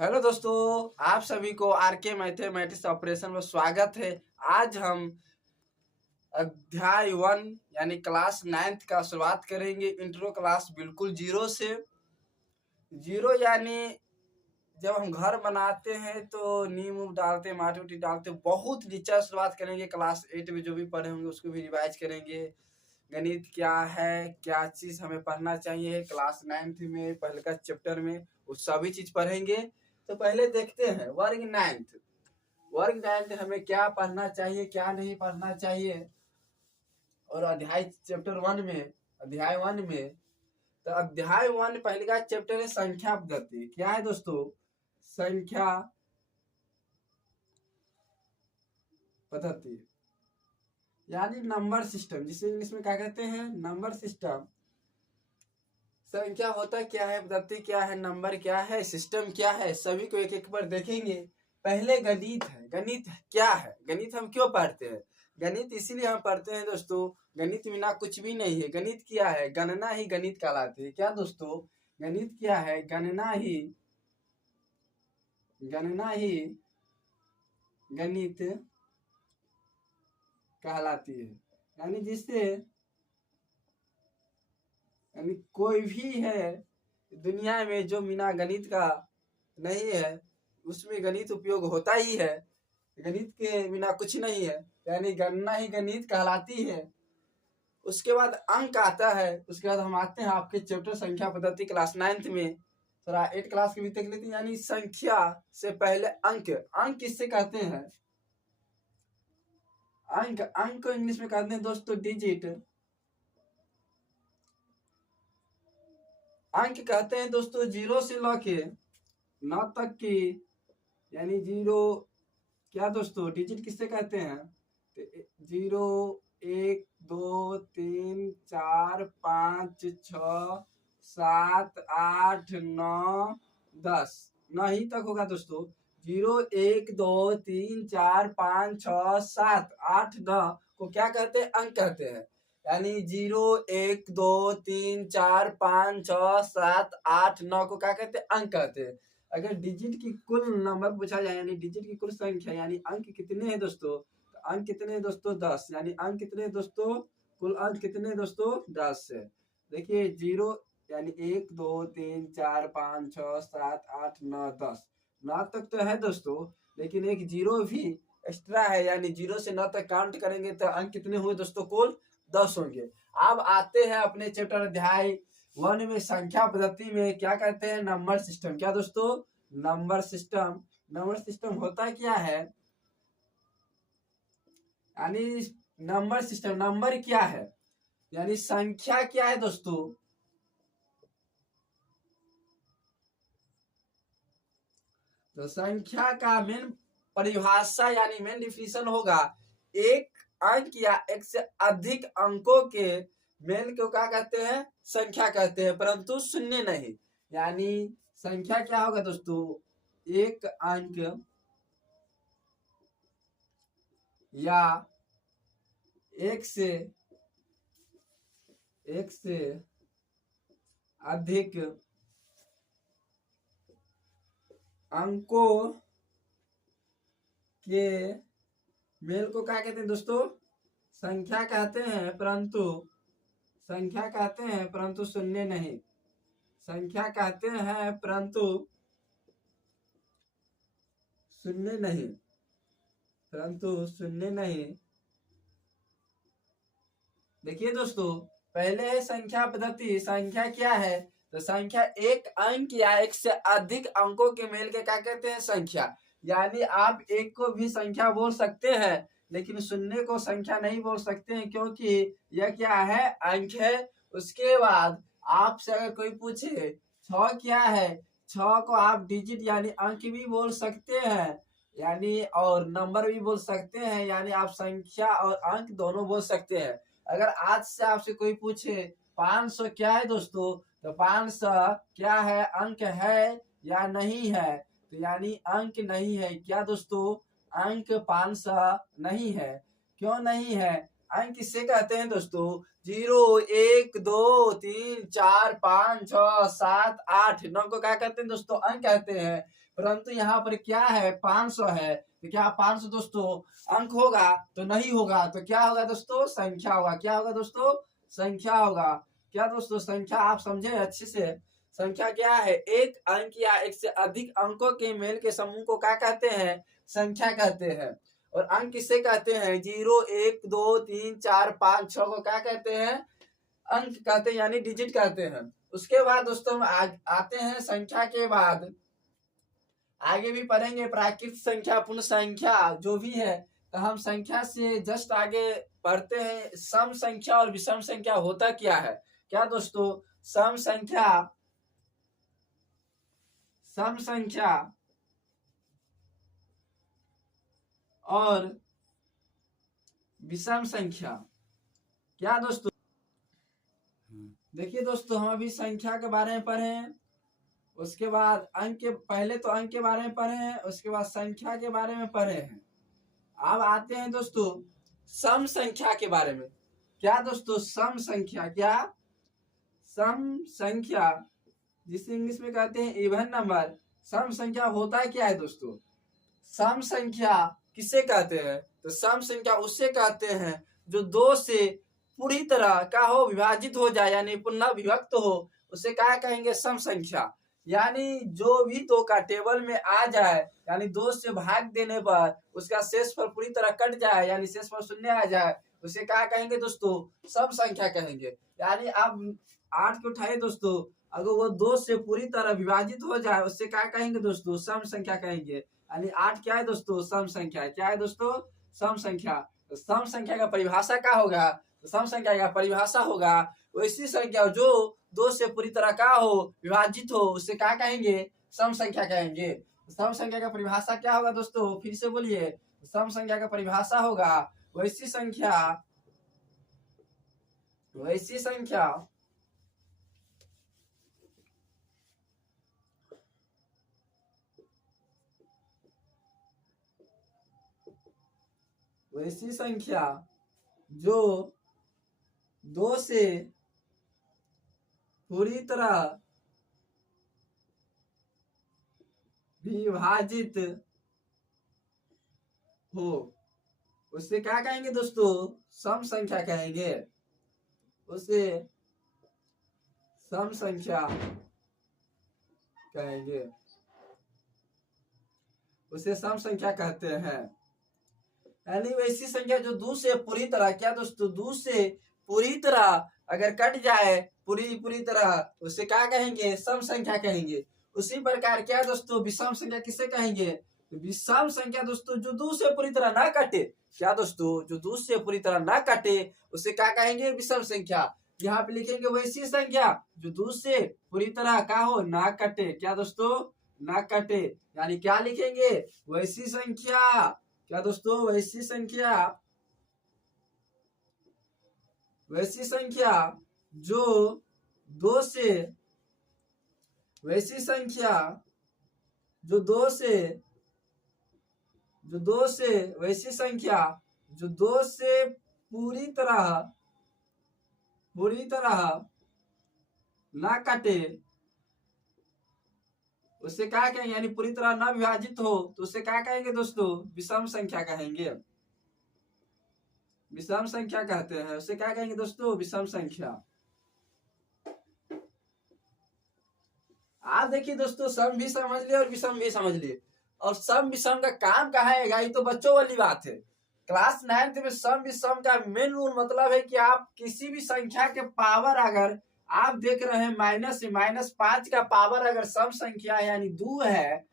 Hello दोस्तों, आप सभी को आरके मैथमेटिक्स ऑपरेशन में स्वागत है। आज हम अध्याय 1 यानी क्लास 9th का शुरुआत करेंगे। इंट्रो क्लास बिल्कुल जीरो से। जीरो यानी जब हम घर बनाते हैं तो नींव उम डालते, माटी उटी डालते, बहुत नीचा शुरुआत करेंगे। क्लास 8 में जो भी पढ़े होंगे उसको भी रिवाइज करेंगे। गणित क्या है, क्या चीज हमें पढ़ना चाहिए, क्लास 9th में पहले का चैप्टर में वो सभी चीज पढ़ेंगे। तो पहले देखते हैं वर्ग 9th। वर्ग 9th हमें क्या पढ़ना चाहिए, क्या नहीं पढ़ना चाहिए। और अध्याय चैप्टर 1 में, अध्याय 1 में, तो अध्याय 1 पहले का चैप्टर है संख्या पद्धति। क्या है दोस्तों? संख्या पद्धति यानी नंबर सिस्टम, जिसे इंग्लिश में क्या कहते हैं? Number system. संख्या होता क्या है, पद्धति क्या है, नंबर क्या है, सिस्टम क्या है, सभी को एक एक बार देखेंगे। पहले गणित है। गणित क्या है? गणित हम क्यों पढ़ते हैं? गणित इसीलिए हम पढ़ते हैं दोस्तों, गणित बिना कुछ भी नहीं है। गणित क्या है? गणना ही गणित कहलाती है। क्या दोस्तों? गणित क्या है? गणना ही गणित कहलाती है। यानी जिससे यानी कोई भी है दुनिया में जो बिना गणित का नहीं है, उसमें गणित उपयोग होता ही है। गणित के बिना कुछ नहीं है, यानी गणना ही गणित कहलाती है। उसके बाद अंक आता है। उसके बाद हम आते हैं आपके चैप्टर संख्या पद्धति क्लास 9th में। थोड़ा 8 क्लास के भी देख लेते हैं। यानी संख्या से पहले अंक। अंक किससे कहते हैं? अंक को इंग्लिश में कहते हैं दोस्तों डिजिट। अंक कहते हैं दोस्तों 0 से लेके 9 तक की, यानी 0। क्या दोस्तों? डिजिट किससे कहते हैं? 0, 1, 2, 3, 4, 5, 6, 7, 8, 9, 10। 9 ही तक होगा दोस्तों। 0, 1, 2, 3, 4, 5, 6, 7, 8, 9 को क्या कहते हैं? अंक कहते हैं। यानी 0, 1, 2, 3, 4, 5, 6, 7, 8, 9 को क्या कहते हैं? अंक कहते हैं। अगर डिजिट की कुल नंबर पूछा जाए, यानी डिजिट की कुल संख्या, यानी अंक कितने हैं दोस्तों? तो अंक कितने हैं दोस्तों? 10। यानी अंक कितने हैं दोस्तों? कुल अंक कितने हैं दोस्तों? 10 है। देखिए 0 यानी 1, 2, 3, 4, 5, 6, 7, 8, 9, 10। 9 तक तो है दोस्तों, लेकिन एक 0 भी एक्स्ट्रा है। यानी 0 से 9 तक काउंट करेंगे तो अंक कितने हुए दोस्तों? कुल 10 होंगे। अब आते हैं अपने चैप्टर अध्याय 1 में, संख्या पद्धति में। क्या कहते हैं? Number system. क्या दोस्तों? Number system. नंबर सिस्टम होता क्या है? यानी नंबर सिस्टम, नंबर क्या है यानी संख्या क्या है दोस्तों? तो संख्या का मेन परिभाषा यानी मेन डिफिनेशन होगा एक अंक या एक से अधिक अंकों के मेल को क्या कहते हैं? संख्या कहते हैं, परंतु शून्य नहीं। यानी संख्या क्या होगा दोस्तों? एक अंक या एक से अधिक अंकों के मेल को क्या कहते हैं दोस्तों? संख्या कहते हैं, परंतु शून्य नहीं। संख्या कहते हैं परंतु शून्य नहीं। देखिए दोस्तों, पहले है संख्या पद्धति। संख्या क्या है? तो संख्या एक अंक या एक से अधिक अंकों के मेल के क्या कहते हैं? संख्या। यानी आप एक को भी संख्या बोल सकते हैं, लेकिन शून्य को संख्या नहीं बोल सकते हैं, क्योंकि यह क्या है? अंक है। उसके बाद आपसे अगर कोई पूछे 6 क्या है, 6 को आप डिजिट यानी अंक भी बोल सकते हैं, यानी और नंबर भी बोल सकते हैं। यानी आप संख्या और अंक दोनों बोल सकते हैं। अगर आज से आपसे कोई पूछे 500 क्या है दोस्तों, तो 500 क्या है? अंक है या नहीं है? तो यानी अंक नहीं है। क्या दोस्तों? अंक 500 नहीं है। क्यों नहीं है? अंक किससे कहते हैं दोस्तों? 0 1 2 3 4 5 6 7 8 9 को क्या कहते हैं दोस्तों? अंक कहते हैं। परंतु यहाँ पर क्या है? 500 है, तो क्या 500 दोस्तों अंक होगा? तो नहीं होगा। तो क्या होगा दोस्तों? संख्या होगा। क्या होगा दोस्तों? संख्या होगा। क्या दोस्तों? संख्या आप समझे अच्छे से। संख्या क्या है? एक अंक या एक से अधिक अंकों के मेल के समूह को क्या कहते हैं? संख्या कहते हैं। और अंक किसे कहते हैं? 0 1 2 3 4 5 6 को क्या कहते हैं? अंक कहते हैं, यानी डिजिट कहते हैं। उसके बाद दोस्तों हम आते हैं संख्या के बाद आगे भी पढ़ेंगे प्राकृत संख्या, पूर्ण संख्या जो भी है। तो हम संख्या से जस्ट आगे पढ़ते हैं सम संख्या और विषम संख्या होता क्या है। क्या दोस्तों? सम संख्या और विषम संख्या। क्या दोस्तों? देखिए दोस्तों, हम अभी संख्या के बारे में पढ़े हैं, उसके बाद अंक के, पहले तो अंक के बारे में पढ़े हैं, उसके बाद संख्या के बारे में पढ़े हैं। अब आते हैं दोस्तों सम संख्या के बारे में। क्या दोस्तों? सम संख्या। क्या? सम संख्या, जिसे इंग्लिश में कहते हैं इवन नंबर। सम संख्या होता क्या है दोस्तों? सम संख्या किसे कहते हैं? तो सम संख्या उससे कहते हैं जो दो से पूरी तरह का हो, विभाजित हो जाए, यानी पुनः विभक्त हो, उसे क्या कहेंगे? सम संख्या। यानी जो भी दो का टेबल में आ जाए, यानी दो से भाग देने पर उसका शेषफल पूरी तरह कट जाए, यानी शेषफल शून्य आ जाए, उसे क्या कहेंगे दोस्तों? सम संख्या कहेंगे। यानी आप 8 को उठाइए दोस्तों, अगर वो 2 से पूरी तरह विभाजित हो जाए, उससे क्या कहेंगे दोस्तों? सम संख्या कहेंगे। यानी 8 क्या है दोस्तों? सम संख्या। क्या है दोस्तों? सम संख्या। तो सम संख्या का परिभाषा क्या होगा? तो सम संख्या का परिभाषा होगा वैसी संख्या जो 2 से पूरी तरह का हो, विभाजित हो, उसे क्या कहेंगे? सम संख्या कहेंगे। सम संख्या का परिभाषा क्या होगा दोस्तों? फिर से बोलिए। सम संख्या का परिभाषा होगा वैसी संख्या वैसी संख्या जो 2 से पूरी तरह विभाजित हो, उसे क्या कहेंगे दोस्तों? सम संख्या कहेंगे। उसे सम संख्या कहेंगे। उसे सम संख्या कहते हैं। यानी वैसी संख्या जो 2 से पूरी तरह, क्या दोस्तों? 2 से पूरी तरह अगर कट जाए, पूरी तरह, उसे क्या कहेंगे? सम संख्या कहेंगे। उसी प्रकार क्या दोस्तों? विषम संख्या किसे कहेंगे? विषम संख्या दोस्तों जो 2 से पूरी तरह ना कटे। क्या दोस्तों? जो 2 से पूरी तरह ना कटे, उसे क्या कहेंगे? विषम संख्या। यहाँ पे लिखेंगे वैसी संख्या जो 2 से पूरी तरह का हो, ना कटे। क्या दोस्तों? ना कटे। यानी क्या लिखेंगे? वैसी संख्या। क्या दोस्तों? वैसी संख्या जो 2 से वैसी संख्या जो 2 से वैसी संख्या जो 2 से पूरी तरह ना कटे, उसे क्या कहेंगे? यानी पूरी तरह ना विभाजित हो, तो उसे क्या कहेंगे दोस्तों? विषम संख्या कहेंगे। विषम संख्या कहते हैं। उसे क्या कहेंगे दोस्तों? विषम संख्या। आप देखिए दोस्तों, सम भी समझ लिए और विषम भी समझ लिए। और सम विषम का काम कहाँ है? ये तो बच्चों वाली बात है। क्लास 9th में सम विषम का मेन रूल मतलब है कि आप किसी भी संख्या के पावर, अगर आप देख रहे हैं माइनस से -5 का पावर अगर सम संख्या यानी 2 है,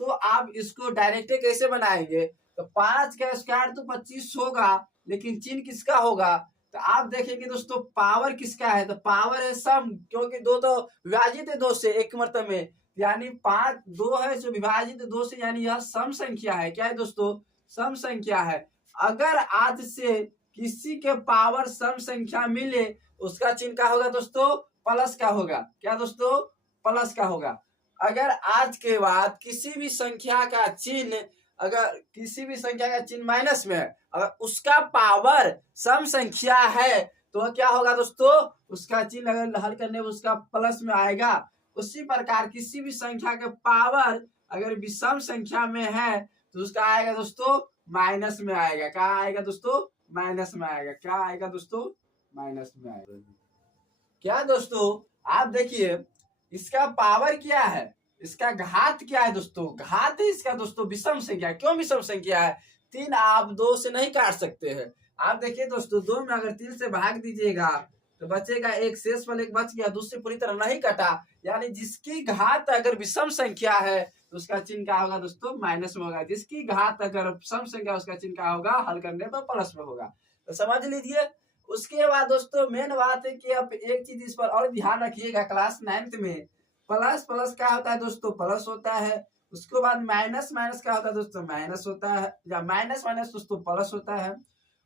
तो आप इसको डायरेक्ट कैसे बनाएंगे? तो 5 का स्क्वायर तो 25 होगा, लेकिन चिन्ह किसका होगा? तो आप देखेंगे दोस्तों पावर किसका है? तो पावर है सम, क्योंकि 2 तो विभाजित है 2 से एक मर्तबे में, यानी 5 2 है जो विभाजित 2 से, यानी यह सम संख्या है। क्या है दोस्तों? सम संख्या है। अगर आज से किसी के पावर सम संख्या मिले, उसका चिन्ह क्या होगा दोस्तों? प्लस का होगा। क्या दोस्तों? प्लस का होगा। अगर आज के बाद किसी भी संख्या का चिन्ह अगर किसी भी संख्या का चिन्ह माइनस में है, अगर उसका पावर सम संख्या है तो क्या होगा दोस्तों, उसका चिन्ह अगर हल करने में उसका प्लस में आएगा। उसी प्रकार किसी भी संख्या के पावर अगर विषम संख्या में है तो उसका आएगा दोस्तों माइनस में आएगा। क्या आएगा दोस्तों, माइनस में आएगा। क्या आएगा दोस्तों, माइनस में आएगा। क्या दोस्तों आप देखिए इसका पावर क्या है, इसका घात क्या है दोस्तों, घात है इसका दोस्तों विषम संख्या। क्यों विषम संख्या है, 3 आप 2 से नहीं काट सकते हैं। आप देखिए दोस्तों 2 में अगर 3 से भाग दीजिएगा तो बचेगा 1, शेष वाले बच गया, दूसरी पूरी तरह नहीं कटा। यानी जिसकी घात अगर विषम संख्या है तो उसका चिन्ह क्या होगा दोस्तों, माइनस में होगा। जिसकी घात अगर सम संख्या उसका चिन्ह क्या होगा, हल करने पर प्लस में होगा। तो समझ लीजिए। उसके बाद दोस्तों मेन बात है कि आप एक चीज इस पर और ध्यान रखिएगा, क्लास 9th में प्लस प्लस क्या होता है दोस्तों, प्लस होता है। उसके बाद माइनस माइनस क्या होता है दोस्तों, माइनस होता है, या माइनस माइनस दोस्तों प्लस होता है।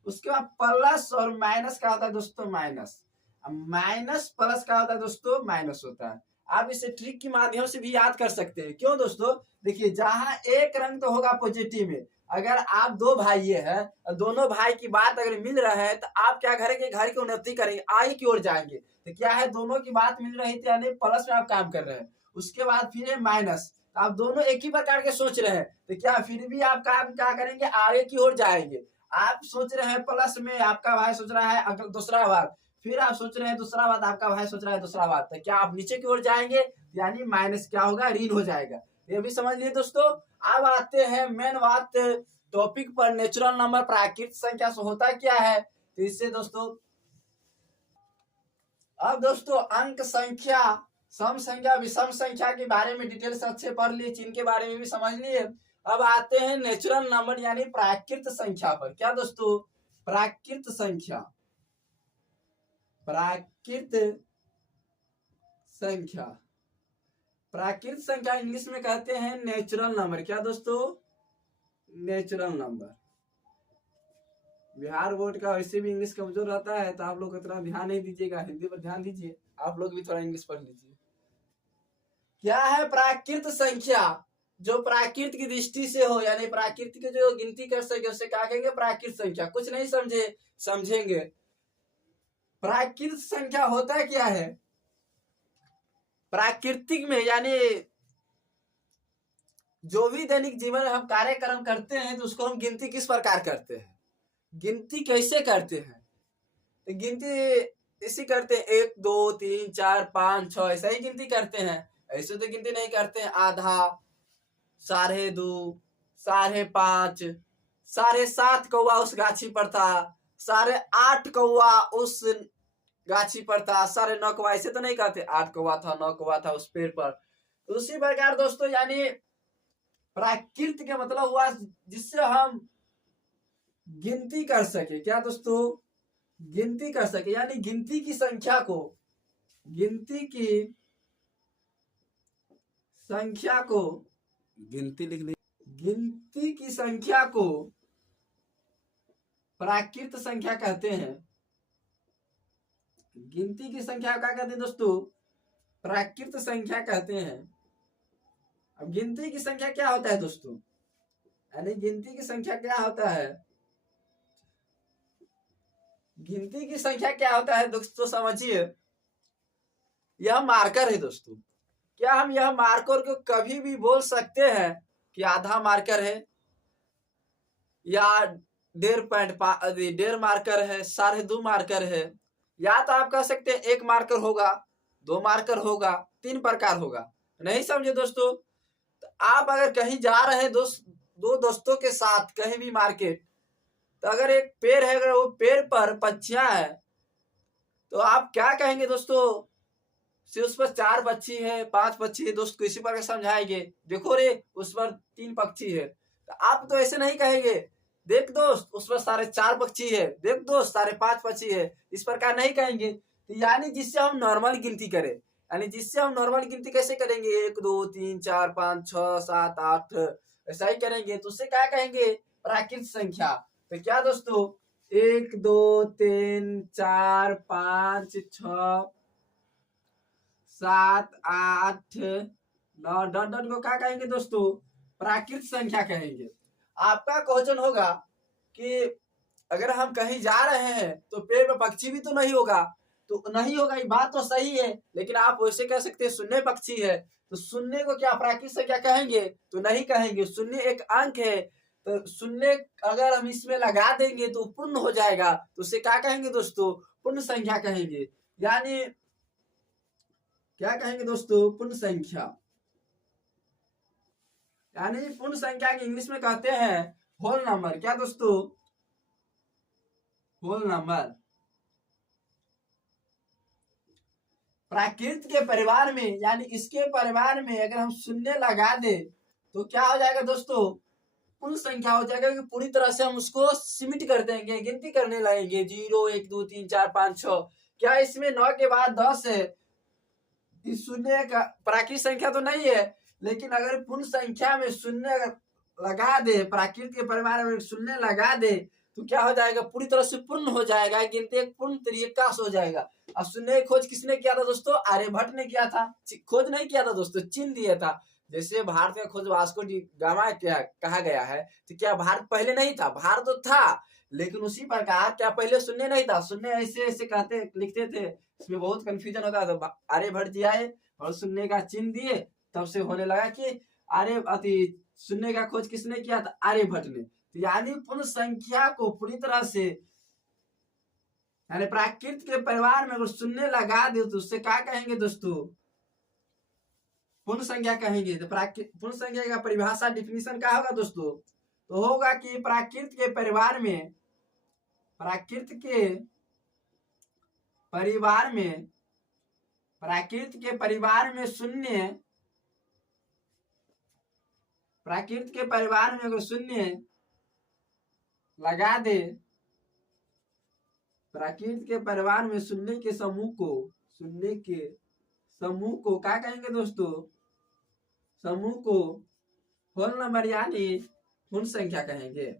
उसके बाद प्लस और माइनस क्या होता है दोस्तों, माइनस। माइनस प्लस क्या होता है दोस्तों, माइनस होता है। आप इसे ट्रिक के माध्यम से भी याद कर सकते हैं। क्यों दोस्तों, देखिए जहां एक रंग तो होगा पॉजिटिव में, अगर आप 2 भाई हैं और दोनों भाई की बात अगर मिल रहा है तो आप क्या करेंगे, घर की उन्नति करेंगे, आगे की ओर जाएंगे। तो क्या है, दोनों की बात मिल रही थी यानी प्लस में आप काम कर रहे हैं। उसके बाद फिर है माइनस, तो आप दोनों एक ही प्रकार के सोच रहे हैं तो क्या फिर भी आप काम क्या करेंगे, आगे की ओर जाएंगे। आप सोच रहे हैं प्लस में, आपका भाई सोच रहा है अगर दूसरा बात, फिर आप सोच रहे हैं दूसरा बात, आपका भाई सोच रहा है दूसरा बात, तो क्या आप नीचे की ओर जाएंगे, यानी माइनस क्या होगा, ऋण हो जाएगा। ये भी समझ लिए दोस्तों। अब आते हैं मेन बात टॉपिक पर, नेचुरल नंबर प्राकृतिक संख्या से होता क्या है। तो इससे दोस्तों अब दोस्तों अंक संख्या, सम संख्या, विषम संख्या के बारे में डिटेल से अच्छे पढ़ लिए, चिन्ह के बारे में भी समझ लिए। अब आते हैं नेचुरल नंबर यानी प्राकृत संख्या पर। क्या दोस्तों, प्राकृत संख्या, प्राकृत संख्या, प्राकृत संख्या इंग्लिश में कहते हैं नेचुरल नंबर। क्या दोस्तों, नेचुरल नंबर। बिहार बोर्ड का वैसे भी इंग्लिश कमजोर रहता है तो आप लोग इतना ध्यान नहीं दीजिएगा, हिंदी पर ध्यान दीजिए। आप लोग भी थोड़ा इंग्लिश पढ़ लीजिए। क्या है प्राकृत संख्या, जो प्राकृत की दृष्टि से हो, यानी प्राकृत की जो गिनती कर सके उसे क्या कहेंगे, प्राकृत संख्या। कुछ नहीं समझे, समझेंगे। प्राकृत संख्या होता क्या है, प्राकृतिक में यानी जो भी दैनिक जीवन में हम कार्यक्रम करते हैं तो उसको हम गिनती किस प्रकार करते हैं, गिनती कैसे करते हैं। तो गिनती इसी करते हैं 1 2 3 4 5 6 ऐसा ही गिनती करते हैं। ऐसे तो गिनती नहीं करते हैं, आधा, 2.5, 5.5, 7.5 कौआ उस गाछी पर था, 8.5 कौआ उस गाछी पर था, 9.5 कौआ, ऐसे तो नहीं कहते 8 कौआ था, 9 कौआ था उस पेड़ पर। तो उसी प्रकार दोस्तों यानी प्राकृत के मतलब हुआ जिससे हम गिनती कर सके। क्या दोस्तों, गिनती कर सके, यानी गिनती की संख्या को, गिनती की संख्या को, गिनती लिख ली, गिनती की संख्या को प्राकृत संख्या कहते हैं। गिनती की संख्या क्या कहते हैं दोस्तों, प्राकृत संख्या कहते हैं। अब गिनती की संख्या क्या होता है दोस्तों, यानी गिनती की संख्या क्या होता है, गिनती की संख्या क्या होता है दोस्तों समझिए। यह मार्कर है दोस्तों। क्या हम यह मार्कर को कभी भी बोल सकते हैं कि आधा मार्कर है, या 1.5 मार्कर है, 2.5 मार्कर है, या तो आप कह सकते हैं 1 मार्कर होगा, 2 मार्कर होगा, 3 प्रकार होगा। नहीं समझे दोस्तों। तो आप अगर कहीं जा रहे हैं दो दोस्तों के साथ कहीं भी मार्केट, तो अगर एक पेड़ है, अगर वो पेड़ पर पक्षियां है तो आप क्या कहेंगे दोस्तों, से उस पर 4 पक्षी है, 5 पक्षी है, दोस्त को इसी प्रकार समझाएंगे, देखो रे उस पर 3 पक्षी है। तो आप तो ऐसे नहीं कहेंगे, देख दोस्त उस पर 4.5 पक्षी है, देख दोस्त 5.5 पक्षी है, इस प्रकार नहीं कहेंगे। तो यानी जिससे हम नॉर्मल गिनती करें, यानी जिससे हम नॉर्मल गिनती कैसे करेंगे, 1 2 3 4 5 6 7 8 ऐसा ही करेंगे, तो उससे क्या कहेंगे, प्राकृत संख्या। तो क्या दोस्तों 1 2 3 4 5 6 7 8 9 डॉट डॉट को क्या कहेंगे दोस्तों, प्राकृत संख्या कहेंगे। आपका क्वेश्चन होगा कि अगर हम कहीं जा रहे हैं तो पेड़ में पक्षी भी तो नहीं होगा, तो नहीं होगा, ये बात तो सही है, लेकिन आप वैसे कह सकते हैं शून्य पक्षी है, तो शून्य को क्या प्राकृत संख्या कहेंगे? तो नहीं कहेंगे, शून्य एक अंक है, तो शून्य अगर हम इसमें लगा देंगे तो पूर्ण हो जाएगा, तो उसे क्या कहेंगे दोस्तों? पूर्ण संख्या कहेंगे। यानी क्या कहेंगे दोस्तों? पूर्ण संख्या। यानी पूर्ण संख्या की इंग्लिश में कहते हैं होल नंबर। क्या दोस्तों? Whole number. प्राकृत के परिवार में यानी इसके परिवार में अगर हम शून्य लगा दे तो क्या हो जाएगा दोस्तों? पूर्ण संख्या हो जाएगा, कि पूरी तरह से हम उसको सीमित कर देंगे, गिनती करने लगेंगे 0 1 2 3 4 5 6। क्या इसमें 9 के बाद 10 है? इस शून्य का प्राकृत संख्या तो नहीं है, लेकिन अगर पूर्ण संख्या में शून्य लगा दे, प्राकृत के परिवार में शून्य लगा दे तो क्या हो जाएगा? पूरी तरह से पूर्ण हो जाएगा, गिनती एक पूर्ण तरीका से हो जाएगा। अब शून्य खोज किसने किया था दोस्तों? आर्यभट्ट ने किया था। खोज नहीं किया था दोस्तों, चिन्ह दिया था। जैसे भारत का खोज वास्को डी गामा क्या कहा गया है, तो क्या भारत पहले नहीं था? भारत तो था, लेकिन उसी प्रकार क्या पहले शून्य नहीं था? शून्य ऐसे ऐसे कहते लिखते थे, इसमें बहुत कंफ्यूजन होता था। तो आर्यभट्ट जी आए और शून्य का चिन्ह दिए, तब से होने लगा कि शून्य का खोज किसने किया था? आर्यभट्ट ने। तो यानी पूर्ण संख्या को पूरी तरह से, यानी प्राकृत के परिवार में अगर शून्य लगा दे तो उससे क्या कहेंगे दोस्तों? पूर्ण संख्या कहेंगे। तो पूर्ण संख्या का परिभाषा डिफिनीशन क्या होगा दोस्तों? तो होगा कि प्राकृत के परिवार में अगर शून्य लगा दे, प्राकृत के परिवार में शून्य के समूह को क्या कहेंगे दोस्तों? समूह को होल नंबर यानी पूर्ण संख्या कहेंगे।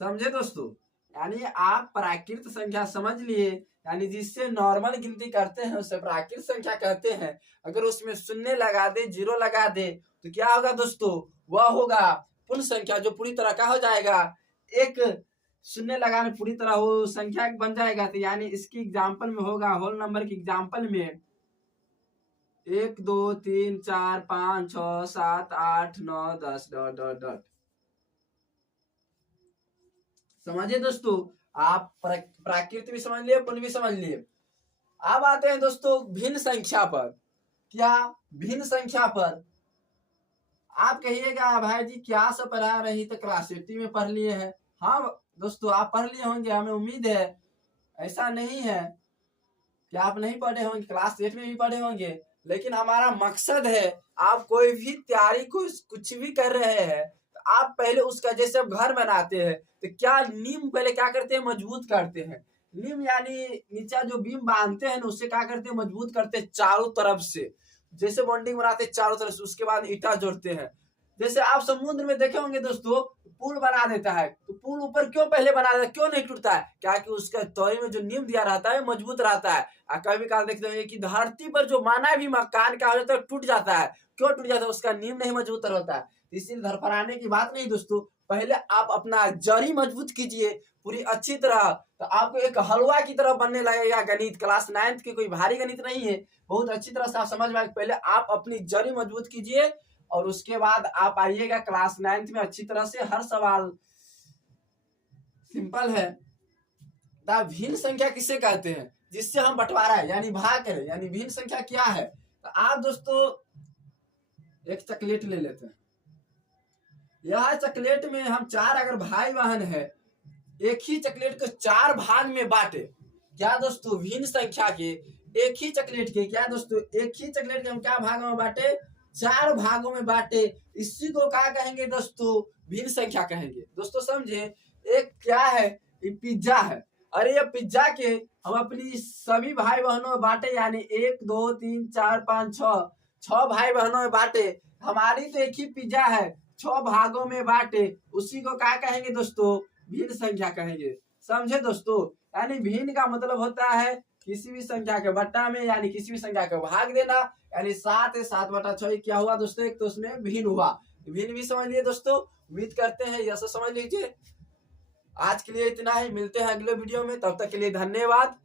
समझे दोस्तों? यानी आप प्राकृत संख्या समझ लिए, यानी जिससे नॉर्मल गिनती करते हैं उसे प्राकृत संख्या कहते हैं। अगर उसमें शून्य लगा दे, 0 लगा दे तो क्या होगा दोस्तों? वह होगा पूर्ण संख्या, जो पूरी तरह का हो जाएगा। एक शून्य लगाने पूरी तरह वो संख्या बन जाएगा। तो यानी इसकी एग्जाम्पल में होगा, होल नंबर की एग्जाम्पल में 1 2 3 4 5 6 7 8 9 10 डॉट डॉट डॉट। समझिए दोस्तों? आप प्राकृत भी समझ लिए, पूर्ण भी समझ लिए। अब आते हैं दोस्तों भिन्न संख्या पर। क्या? भिन्न संख्या पर। आप कहिएगा भाई जी क्या सब पढ़ा रही, तो क्लास 8 में पढ़ लिए हैं। हाँ दोस्तों, आप पढ़ लिए होंगे, हमें उम्मीद है। ऐसा नहीं है कि आप नहीं पढ़े होंगे, क्लास 8 में भी पढ़े होंगे, लेकिन हमारा मकसद है आप कोई भी तैयारी को कुछ भी कर रहे हैं तो आप पहले उसका, जैसे आप घर बनाते हैं तो क्या नींव पहले क्या करते हैं? मजबूत करते हैं। नींव यानी नीचे जो बीम बांधते हैं ना, उससे क्या करते हैं? मजबूत करते हैं चारों तरफ से। जैसे बॉन्डिंग बनाते हैं चारों तरफ से, उसके बाद ईटा जोड़ते हैं। जैसे आप समुद्र में देखे होंगे दोस्तों, पुल बना देता है, तो पुल ऊपर क्यों पहले बना देता है? क्यों नहीं टूटता है? क्या कि उसका तौर में जो नींव दिया रहता है मजबूत रहता है। कभी कभी देखते हैं कि धरती पर जो माना भी मकान का हो जाता है टूट जाता है। क्यों टूट जाता है? उसका नींव नहीं मजबूत रहता है। इसीलिए धड़फड़ाने की बात नहीं दोस्तों, पहले आप अपना जड़ी मजबूत कीजिए पूरी अच्छी तरह, तो आपको एक हलवा की तरह बनने लगेगा गणित। क्लास 9 की कोई भारी गणित नहीं है, बहुत अच्छी तरह से आप समझ में। पहले आप अपनी जड़ी मजबूत कीजिए और उसके बाद आप आइएगा क्लास 9 में अच्छी तरह से। हर सवाल सिंपल है। भिन्न संख्या किसे कहते हैं? जिससे हम बंटवारा है यानी भाग करें, यानी भिन्न संख्या क्या है? तो आप दोस्तों एक चॉकलेट ले लेते हैं। यह चॉकलेट में हम 4 अगर भाई बहन है, एक ही चॉकलेट को 4 भाग में बांटे। क्या दोस्तों? भिन्न संख्या के एक ही चॉकलेट के, क्या दोस्तों? एक ही चॉकलेट के हम क्या भागों में बांटे? 4 भागों में बांटे। इसी को क्या कहेंगे दोस्तों? भिन्न संख्या कहेंगे। दोस्तों समझे? एक क्या है? ये पिज्जा है। अरे ये पिज्जा के हम अपनी सभी भाई बहनों में बांटे, यानी 1 2 3 4 5 6 भाई बहनों में बांटे। हमारी तो एक ही पिज्जा है, 6 भागों में बांटे। उसी को क्या कहेंगे दोस्तों? भिन्न संख्या कहेंगे। समझे दोस्तों? यानी भिन्न का मतलब होता है किसी भी संख्या के बट्टा में, यानी किसी भी संख्या का भाग देना। यानी 7 है, 7 बटा 6 क्या हुआ दोस्तों? एक तो उसमें भिन्न हुआ। भिन्न भी समझ लिए दोस्तों। उम्मीद करते हैं यह सब समझ लीजिए। आज के लिए इतना ही, मिलते हैं अगले वीडियो में, तब तक के लिए धन्यवाद।